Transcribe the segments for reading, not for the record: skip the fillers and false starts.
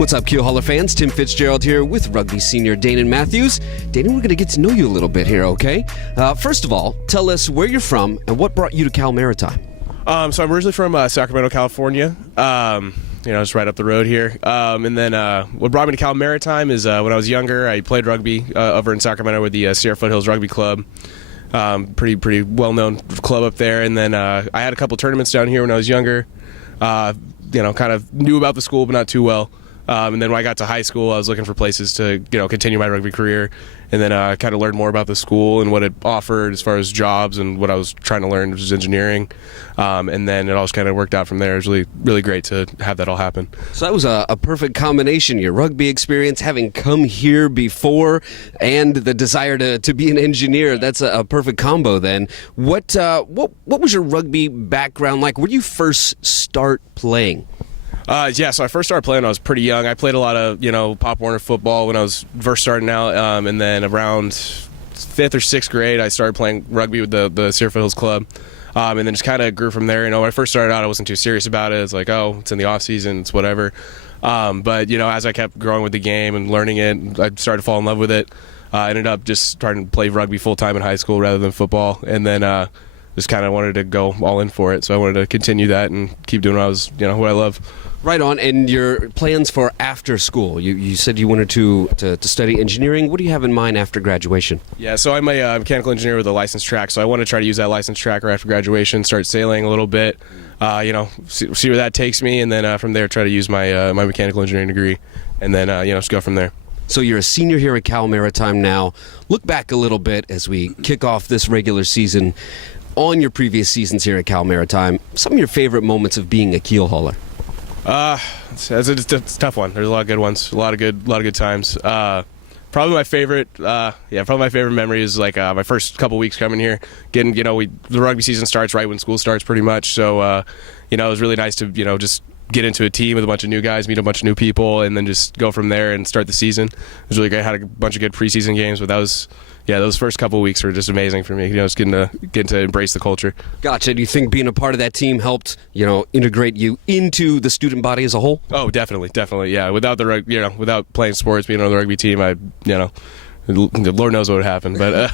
What's up, Keelhauler fans? Tim Fitzgerald here with Rugby senior Daynon Matthews. Daynon, we're going to get to know you a little bit here, okay? First of all, tell us where you're from and what brought you to Cal Maritime. So I'm originally from Sacramento, California. Just right up the road here. And then what brought me to Cal Maritime is when I was younger, I played rugby over in Sacramento with the Sierra Foothills Rugby Club. Pretty well-known club up there. And then I had a couple tournaments down here when I was younger. Kind of knew about the school, but not too well. And then when I got to high school, I was looking for places to, continue my rugby career. And then I kind of learned more about the school and what it offered as far as jobs and what I was trying to learn, which was engineering. And then it all just kind of worked out from there. It was really, really great to have that all happen. So that was a perfect combination, your rugby experience, having come here before, and the desire to be an engineer. That's a perfect combo then. What was your rugby background like? Where did you first start playing? So I first started playing when I was pretty young. I played a lot of, Pop Warner football when I was first starting out, and then around 5th or 6th grade, I started playing rugby with the Sierra Foothills Club, and then just kind of grew from there. When I first started out, I wasn't too serious about it. It's like, oh, it's in the off season, it's whatever. But as I kept growing with the game and learning it, I started to fall in love with it. I ended up just starting to play rugby full time in high school rather than football, and then just kind of wanted to go all in for it. So I wanted to continue that and keep doing what I love. Right on. And your plans for after school? You said you wanted to study engineering. What do you have in mind after graduation? Yeah, so I'm a mechanical engineer with a licensed track, so I want to try to use that licensed track after graduation, start sailing a little bit, see where that takes me, and then from there try to use my my mechanical engineering degree, and then just go from there. So you're a senior here at Cal Maritime now. Look back a little bit as we kick off this regular season on your previous seasons here at Cal Maritime. Some of your favorite moments of being a keel hauler. It's a tough one. There's a lot of good ones, a lot of good times. Probably my favorite memory is like my first couple weeks coming here. Getting, the rugby season starts right when school starts, pretty much. So, it was really nice to, just get into a team with a bunch of new guys, meet a bunch of new people, and then just go from there and start the season. It was really great. I had a bunch of good preseason games, but those first couple of weeks were just amazing for me. Just getting to embrace the culture. Gotcha. Do you think being a part of that team helped, integrate you into the student body as a whole? Oh, definitely. Yeah. Without the without playing sports, being on the rugby team, Lord knows what would happen. But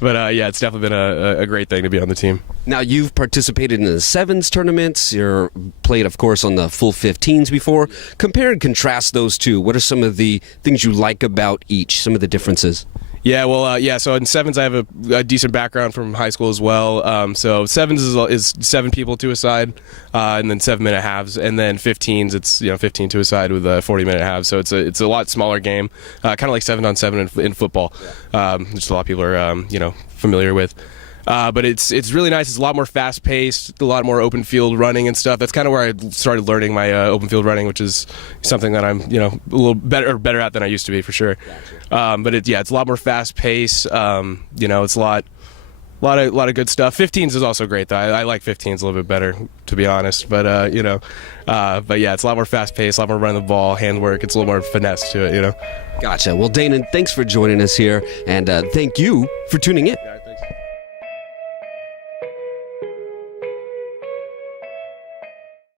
it's definitely been a great thing to be on the team. Now, you've participated in the sevens tournaments. You're played, of course, on the full 15s before. Compare and contrast those two. What are some of the things you like about each? Some of the differences? Yeah, well, so in sevens I have a decent background from high school as well. So sevens is 7 people to a side, and then 7-minute halves, and then 15s it's 15 to a side with a 40-minute halves. So it's a lot smaller game, kind of like 7-on-7 in football, which a lot of people are familiar with. But it's really nice. It's a lot more fast-paced, a lot more open field running and stuff. That's kind of where I started learning my open field running, which is something that I'm a little better at than I used to be, for sure. Gotcha. But it's a lot more fast-paced. It's a lot of good stuff. 15s is also great though. I like 15s a little bit better, to be honest. But it's a lot more fast-paced, a lot more running the ball, handwork. It's a little more finesse to it. Gotcha. Well, Daynon, thanks for joining us here, and thank you for tuning in.